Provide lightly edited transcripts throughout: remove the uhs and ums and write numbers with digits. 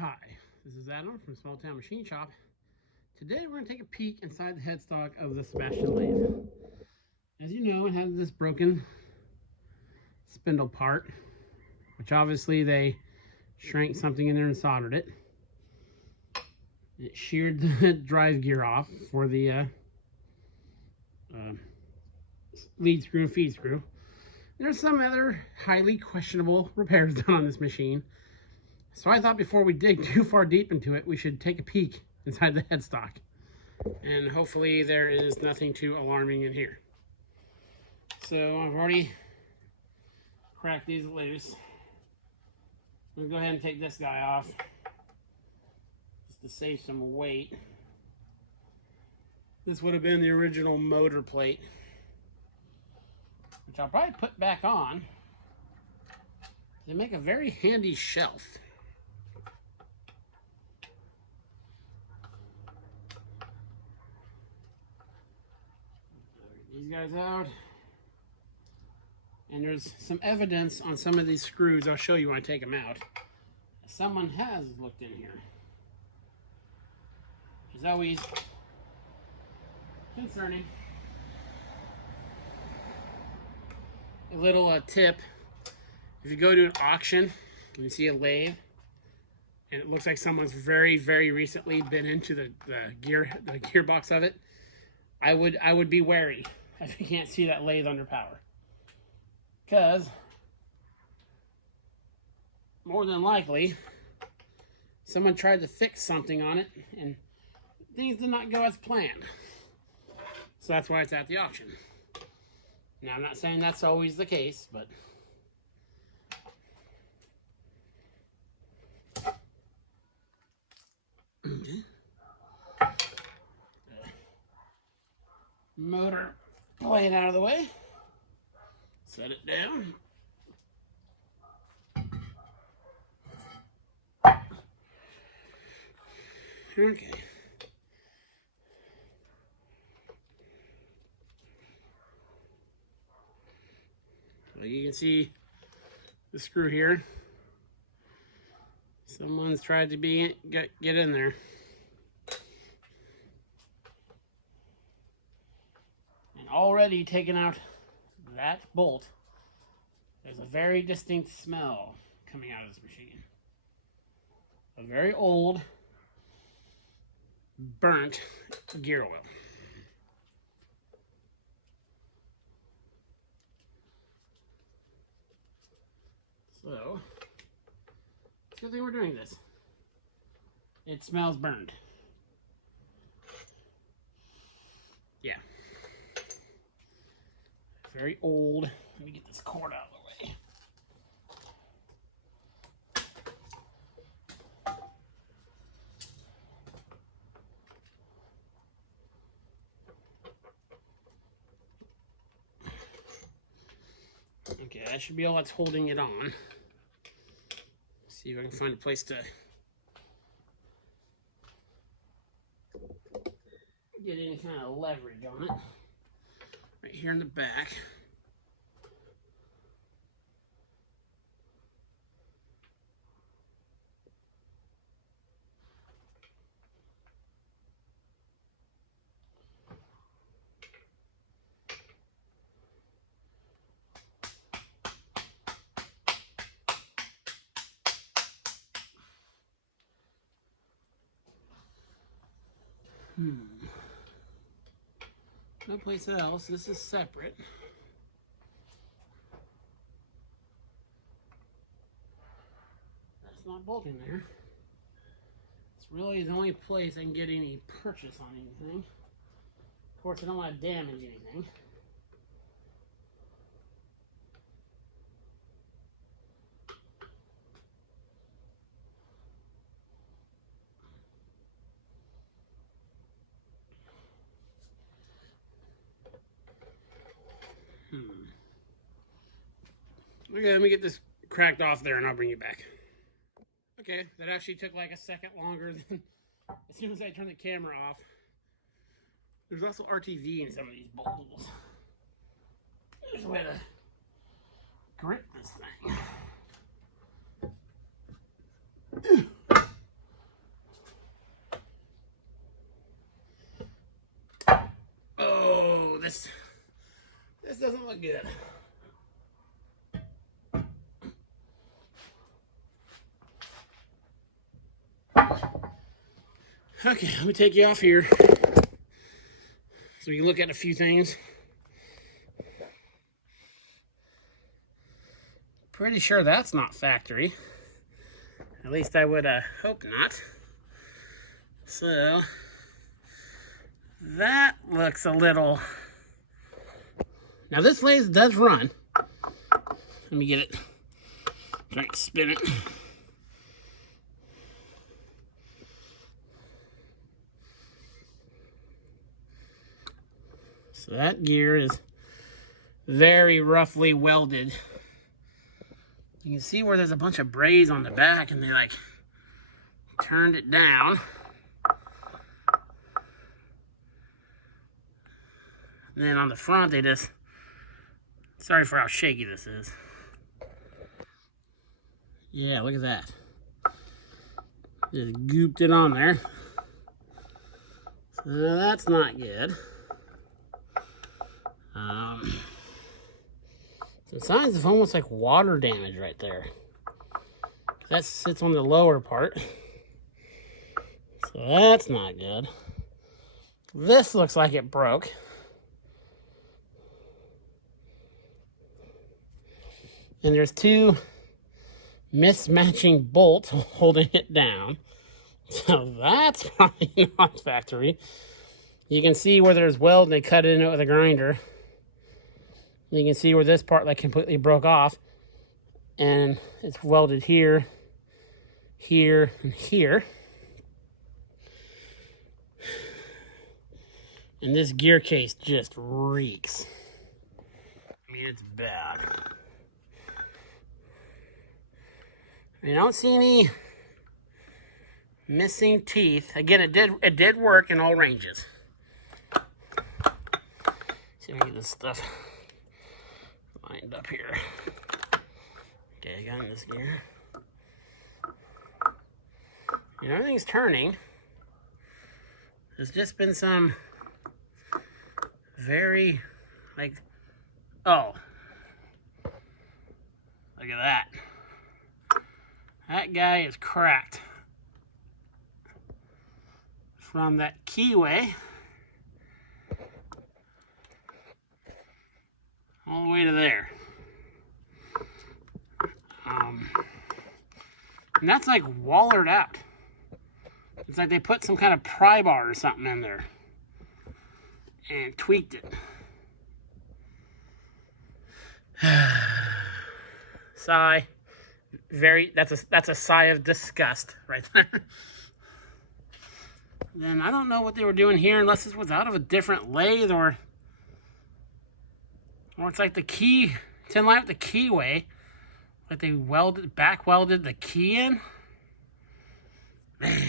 Hi, this is Adam from Small Town Machine Shop. Today we're going to take a peek inside the headstock of the Sabastion lathe. As you know, it has this broken spindle part, which obviously they shrank something in there and soldered it. It sheared the drive gear off for the lead screw and feed screw. There's some other highly questionable repairs done on this machine. So I thought before we dig too far deep into it, we should take a peek inside the headstock. And hopefully there is nothing too alarming in here. So I've already cracked these loose. I'm gonna go ahead and take this guy off just to save some weight. This would have been the original motor plate, which I'll probably put back on. They make a very handy shelf. These guys out. And there's some evidence on some of these screws. I'll show you when I take them out. Someone has looked in here, which is always concerning. A little tip: if you go to an auction and you see a lathe, and it looks like someone's very, very recently been into the gearbox of it, I would be wary if you can't see that lathe under power, because more than likely someone tried to fix something on it and things did not go as planned. So that's why it's at the auction. Now, I'm not saying that's always the case, but motor plate out of the way. Set it down. Okay. Well, you can see the screw here. Someone's tried to get in there. And already taken out that bolt, there's a very distinct smell coming out of this machine. A very old, burnt gear oil. So, it's a good thing we're doing this. It smells burned. Yeah. Very old. Let me get this cord out of the way. Okay, that should be all that's holding it on. See if I can find a place to get any kind of leverage on it. Right here in the back. No place else. This is separate. That's not bolting there. It's really the only place I can get any purchase on anything. Of course, I don't want to damage anything. Okay, let me get this cracked off there and I'll bring you back. Okay, that actually took like a second longer than as soon as I turned the camera off. There's also RTV in some of these bowls. There's a way to grip this thing. look good. Okay, let me take you off here so we can look at a few things. Pretty sure that's not factory. At least I would hope not. So, that looks a little... Now this lathe does run. Let me get it. Try to spin it. So that gear is very roughly welded. You can see where there's a bunch of braids on the back and they like turned it down. And then on the front they just, sorry for how shaky this is. Yeah, look at that. Just gooped it on there. So that's not good. So signs of almost like water damage right there. That sits on the lower part. So that's not good. This looks like it broke. And there's two mismatching bolts holding it down. So that's probably not factory. You can see where there's weld and they cut it into it with a grinder. You can see where this part like completely broke off. And it's welded here, here, and here. And this gear case just reeks. I mean, it's bad. I don't see any missing teeth. Again, it did work in all ranges. See if I can get this stuff lined up here. Okay, I got in this gear. And everything's turning. There's just been some very, like, oh, look at that. That guy is cracked. From that keyway all the way to there. And that's like wallered out. It's like they put some kind of pry bar or something in there and tweaked it. Sigh. That's a sigh of disgust right there. Then I don't know what they were doing here unless this was out of a different lathe or it's like the key, tin line with the keyway. Like they back welded the key in. Man.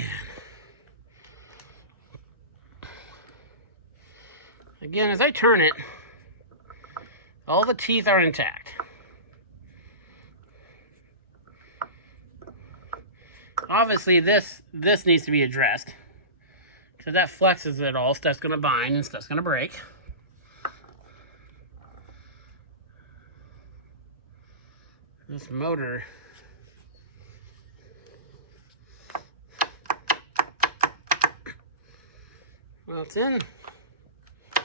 Again, as I turn it, all the teeth are intact. Obviously, this needs to be addressed. Because that flexes it all, stuff's gonna bind and stuff's gonna break. This motor, well, it's in. Oh,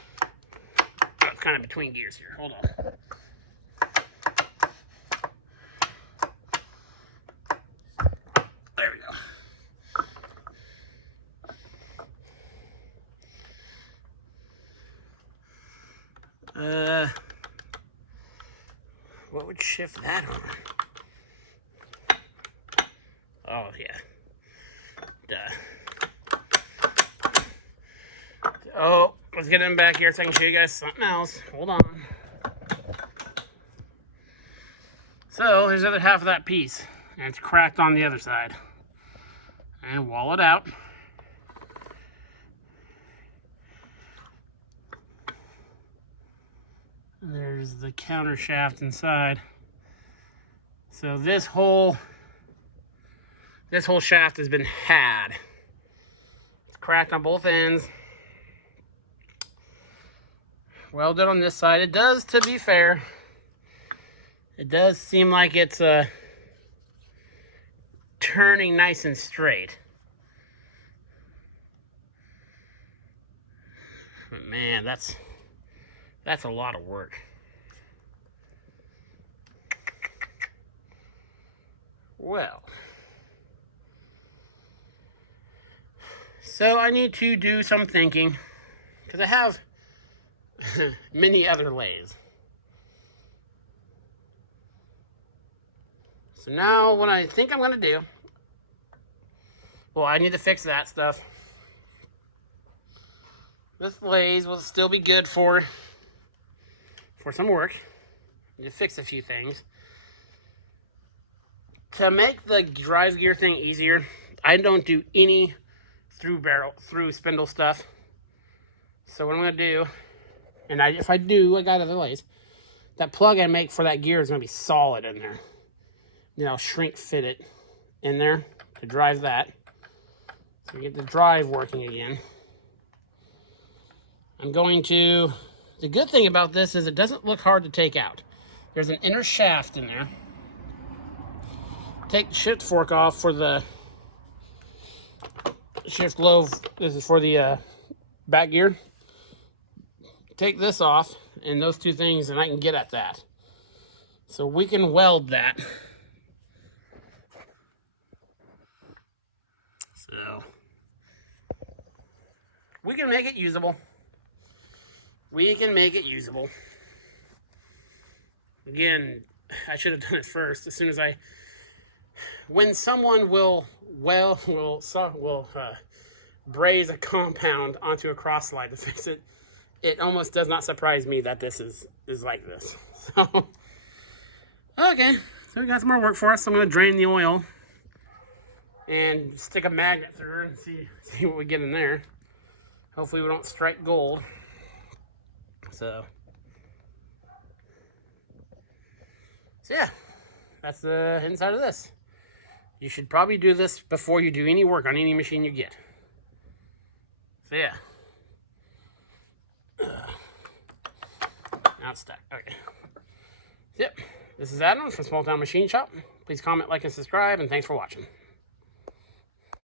it's kind of between gears here. Hold on. There we go. What would shift that on? Oh, yeah. Duh. Oh, let's get him back here so I can show you guys something else. Hold on. So, here's the other half of that piece. And it's cracked on the other side. And wall it out. And there's the counter shaft inside. So this whole shaft has been had. It's cracked on both ends. welded on this side. It does, to be fair, it does seem like it's turning nice and straight. But man, that's a lot of work. Well, so I need to do some thinking, because I have many other lathes. So now what I think I'm going to do, well, I need to fix that stuff. This lathe will still be good for some work. I need to fix a few things. To make the drive gear thing easier, I don't do any through spindle stuff. So what I'm going to do, and if I do, I got other lathes, that plug I make for that gear is going to be solid in there. Then I'll shrink fit it in there to drive that. So we get the drive working again. I'm going to, the good thing about this is it doesn't look hard to take out. There's an inner shaft in there. Take the shift fork off for the shift low. This is for the back gear. Take this off and those two things, and I can get at that. So we can weld that. So we can make it usable. We can make it usable. Again, I should have done it first. As soon as when someone will braze a compound onto a cross slide to fix it, it almost does not surprise me that this is like this. So, okay, so we got some more work for us. So I'm going to drain the oil and stick a magnet through and see what we get in there. Hopefully we don't strike gold. So yeah, that's the inside of this. You should probably do this before you do any work on any machine you get. So yeah. Now it's stuck. Okay. Yep. This is Adam from Small Town Machine Shop. Please comment, like, and subscribe, and thanks for watching.